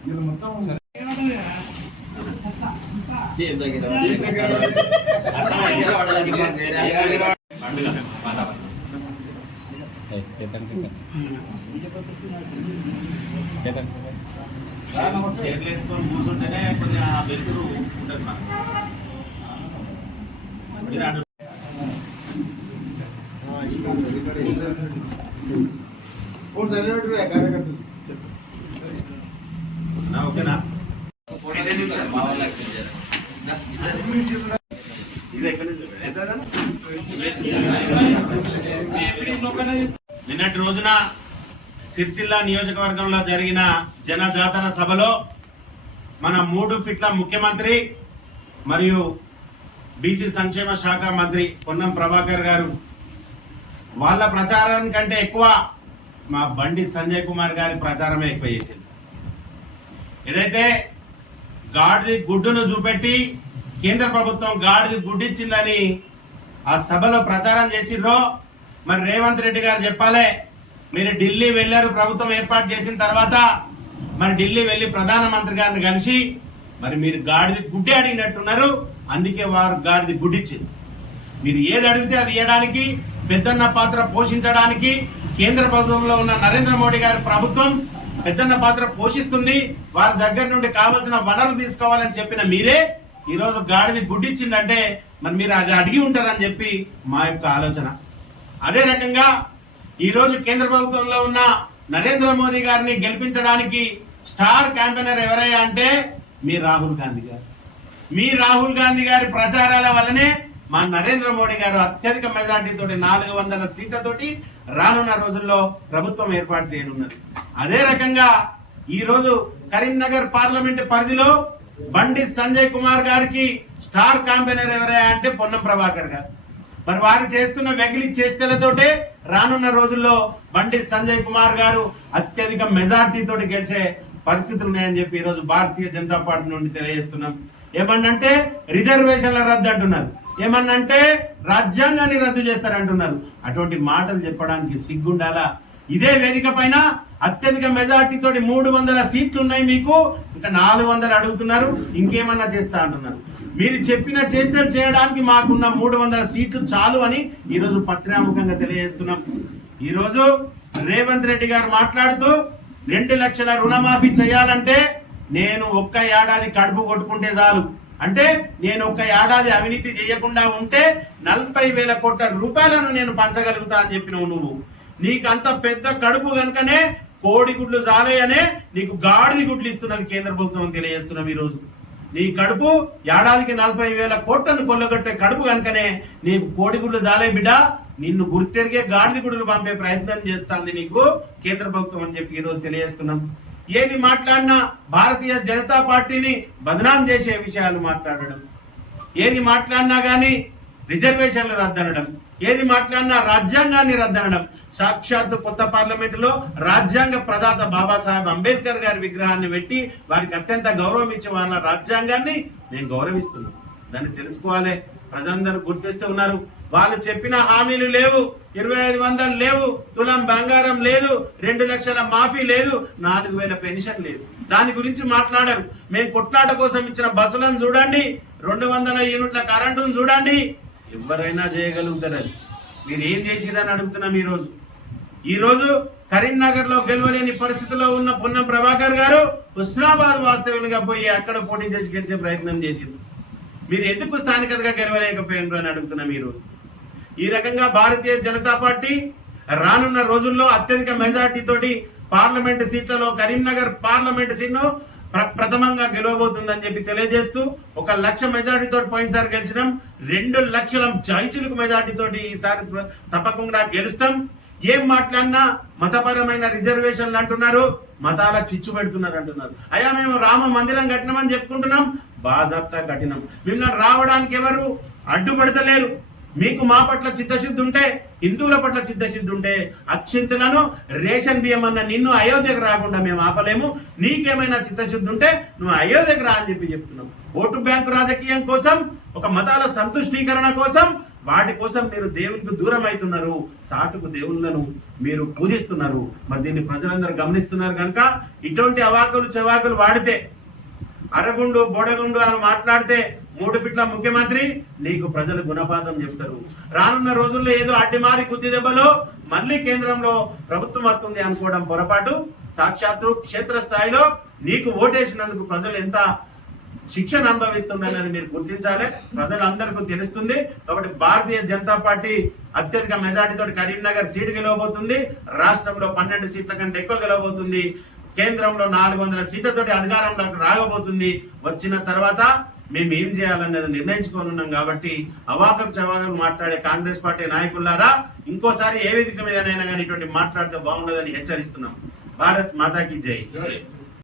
చైర్లు వేసుకొని కూర్చుంటేనే కొద్దిగా వెలుతురు ఉంటుంది ఓకేనా? ఇది ఎక్కడి నిన్నటి రోజున సిరిసిల్ల నియోజకవర్గంలో జరిగిన జనజాతర సభలో మన 3 ఫీట్ల ముఖ్యమంత్రి మరియు బీసీ సంక్షేమ శాఖ మంత్రి పొన్నం ప్రభాకర్ గారు వాళ్ళ ప్రచారం కంటే ఎక్కువ మా బండి సంజయ్ కుమార్ గారి ప్రచారమే ఎక్కువ చేసింది. ఏదైతే గాడిది గుడ్డును చూపెట్టి కేంద్ర ప్రభుత్వం గాడిది గుడ్డిచ్చిందని ఆ సభలో ప్రచారం చేసిర్రో మరి రేవంత్ రెడ్డి గారు చెప్పాలి. మీరు ఢిల్లీ వెళ్ళారు, ప్రభుత్వం ఏర్పాటు చేసిన తర్వాత మరి ఢిల్లీ వెళ్ళి ప్రధానమంత్రి గారిని కలిసి మరి మీరు గాడిది గుడ్డి అడిగినట్టున్నారు, అందుకే వారు గాడిది గుడ్డిచ్చింది. మీరు ఏది అడిగితే అది ఇవ్వడానికి, పెద్దన్న పాత్ర పోషించడానికి కేంద్ర ప్రభుత్వంలో ఉన్న నరేంద్ర మోడీ గారి ప్రభుత్వం పెద్దన్న పాత్ర పోషిస్తుంది. వారి దగ్గర నుండి కావాల్సిన వనరులు తీసుకోవాలని చెప్పిన మీరే ఈరోజు గాడిది గుడ్డిచ్చిందంటే మరి మీరు అది అడిగి ఉంటారని చెప్పి మా యొక్క ఆలోచన. అదే రకంగా ఈరోజు కేంద్ర ప్రభుత్వంలో ఉన్న నరేంద్ర మోదీ గారిని గెలిపించడానికి స్టార్ క్యాంపెయినర్ ఎవరయ్యా అంటే మీ రాహుల్ గాంధీ గారు. మీ రాహుల్ గాంధీ గారి ప్రచారాల వల్లనే మా నరేంద్ర మోడీ గారు అత్యధిక మెజార్టీతో 400 సీట్లతోటి రానున్న రోజుల్లో ప్రభుత్వం ఏర్పాటు చేయనున్నది. అదే రకంగా ఈరోజు కరీంనగర్ పార్లమెంట్ పరిధిలో బండి సంజయ్ కుమార్ గారికి స్టార్ క్యాంపెయినర్ ఎవరయ్యా అంటే పొన్నం ప్రభాకర్ గారు. మరి వారు చేస్తున్న వెకిలి చేష్టలతోటే రానున్న రోజుల్లో బండి సంజయ్ కుమార్ గారు అత్యధిక మెజార్టీతో గెలిచే పరిస్థితులు ఉన్నాయని చెప్పి ఈరోజు భారతీయ జనతా పార్టీ నుండి తెలియజేస్తున్నాం. ఏమన్నంటే రిజర్వేషన్ల రద్దు అంటున్నారు, ఏమన్నంటే రాజ్యాంగాన్ని రద్దు చేస్తారంటున్నారు. అటువంటి మాటలు చెప్పడానికి సిగ్గుండాలా? ఇదే వేదిక పైన అత్యధిక మెజార్టీతో 300 సీట్లు ఉన్నాయి మీకు, ఇంకా 400 అడుగుతున్నారు, ఇంకేమన్నా చేస్తా అంటున్నారు. మీరు చెప్పిన చేష్టలు చేయడానికి మాకున్న 300 సీట్లు చాలు అని ఈరోజు పత్రాముఖంగా తెలియజేస్తున్నాం. ఈరోజు రేవంత్ రెడ్డి గారు మాట్లాడుతూ 2 లక్షల రుణమాఫీ చేయాలంటే నేను ఒక్క ఏడాది కడుపు కొట్టుకుంటే చాలు, అంటే నేను ఒక్క ఏడాది అవినీతి చేయకుండా ఉంటే 40,000 కోట్ల రూపాయలను నేను పంచగలుగుతా అని చెప్పినావు నువ్వు. నీకు అంత పెద్ద కడుపు కనుకనే కోడిగుడ్లు చాలయనే నీకు గాడిది గుడ్లు ఇస్తున్నది కేంద్ర ప్రభుత్వం తెలియజేస్తున్నాం. ఈరోజు నీ కడుపు ఏడాదికి 40,000 కోట్లను కొల్లగొట్టే కడుపు కనుకనే నీకు కోడిగుడ్లు చాలే బిడ్డ, నిన్ను గుర్తెరిగే గాడిది గుడ్లు పంపే ప్రయత్నం చేస్తుంది నీకు కేంద్ర ప్రభుత్వం అని చెప్పి ఈరోజు తెలియజేస్తున్నాం. ఏది మాట్లాడినా భారతీయ జనతా పార్టీని బదనాం చేసే విషయాలు మాట్లాడడం, ఏది మాట్లాడినా కానీ రిజర్వేషన్లు రద్దనడం, ఏది మాట్లాడినా రాజ్యాంగాన్ని రద్దనడం. సాక్షాత్తు కొత్త పార్లమెంటులో రాజ్యాంగ ప్రదాత బాబాసాహెబ్ అంబేద్కర్ గారి విగ్రహాన్ని పెట్టి వారికి అత్యంత గౌరవం ఇచ్చే వాళ్ళ రాజ్యాంగాన్ని నేను గౌరవిస్తున్నాను. దాన్ని తెలుసుకోవాలి, ప్రజలందరూ గుర్తిస్తూ ఉన్నారు. వాళ్ళు చెప్పిన హామీలు లేవు, 2500 లేవు, తులం బంగారం లేదు, 2 లక్షల మాఫీ లేదు, 4000 పెన్షన్ లేదు. దాని గురించి మాట్లాడారు. మేము కొట్లాట కోసం ఇచ్చిన బస్సులను చూడండి, 200 యూనిట్ల కరెంటును చూడండి, ఎవరైనా చేయగలుగుతారు. మీరు ఏం చేసిరని అడుగుతున్నాం. ఈరోజు కరీంనగర్ లో గెలవలేని పరిస్థితిలో ఉన్న పొన్నం ప్రభాకర్ గారు హుస్నాబాద్ వాస్తవ్యులుగా పోయి అక్కడ పోటీ చేసి గెలిచే ప్రయత్నం చేసింది. మీరు ఎందుకు స్థానికతగా గెలవలేకపోయినారు అని అడుగుతున్నాం. ఈ రకంగా భారతీయ జనతా పార్టీ రానున్న రోజుల్లో అత్యధిక మెజార్టీ తోటి పార్లమెంట్ సీట్లలో కరీంనగర్ పార్లమెంట్ సీట్ను ప్రథమంగా గెలవబోతుందని చెప్పి తెలియజేస్తూ 1 లక్ష మెజార్టీతో పోయినసారి గెలిచినాం, 2 లక్షల జైచులకు మెజార్టీతో ఈసారి తప్పకుండా గెలుస్తాం. ఏం మాట్లాడినా మతపరమైన రిజర్వేషన్లు అంటున్నారు, మతాల చిచ్చు పెడుతున్నారు అంటున్నారు. అయ్యా మేము రామ మందిరం కట్టినామని చెప్పుకుంటున్నాం, బాజాప్తా కట్టినాం. మిమ్మల్ని రావడానికి ఎవరు అడ్డుపడతలేరు. మీకు మా పట్ల చిత్తశుద్ధి ఉంటే, హిందువుల పట్ల చిత్తశుద్ధి ఉంటే అక్షింతలను రేషన్ బియ్యం అన్న నిన్ను అయోధ్యకు రాకుండా మేము ఆపలేము. నీకేమైనా చిత్తశుద్ధి ఉంటే నువ్వు అయోధ్యకు రా అని చెప్తున్నాం. ఓటు బ్యాంకు రాజకీయం కోసం, ఒక మతాల సంతుష్టీకరణ కోసం వాటి కోసం మీరు దేవునికి దూరం అవుతున్నారు, సాటుకు దేవుళ్ళను మీరు పూజిస్తున్నారు. మరి దీన్ని ప్రజలందరూ గమనిస్తున్నారు కనుక ఇటువంటి అవాకులు చవాకులు వాడితే, అరగుండు బొడగుండు అని మాట్లాడితే 3 ఫీట్ల ముఖ్యమంత్రి నీకు ప్రజలు గుణపాఠం చెప్తారు. రానున్న రోజుల్లో ఏదో అడ్డిమారి కుద్ది దెబ్బలో మళ్ళీ కేంద్రంలో ప్రభుత్వం వస్తుంది అనుకోవడం పొరపాటు. సాక్షాత్తు క్షేత్రస్థాయిలో నీకు ఓటేసినందుకు ప్రజలు ఎంత శిక్షణ అనుభవిస్తుందనేది మీరు గుర్తించాలి. ప్రజలందరికీ తెలుస్తుంది. కాబట్టి భారతీయ జనతా పార్టీ అత్యధిక మెజార్టీతో కరీంనగర్ సీటు గెలవబోతుంది. రాష్ట్రంలో 12 సీట్ల కంటే ఎక్కువ గెలవబోతుంది. కేంద్రంలో 400 సీట్లతోటి అధికారంలోకి రాగబోతుంది. వచ్చిన తర్వాత మేము ఏం చేయాలనేది నిర్ణయించుకోనున్నాం. కాబట్టి అవాకం చవాకం మాట్లాడే కాంగ్రెస్ పార్టీ నాయకులారా, ఇంకోసారి ఏ వేదిక మీదనైనా కానీ ఇటువంటి మాట్లాడితే బాగుండదని హెచ్చరిస్తున్నాం. భారత్ మాతాకి జై.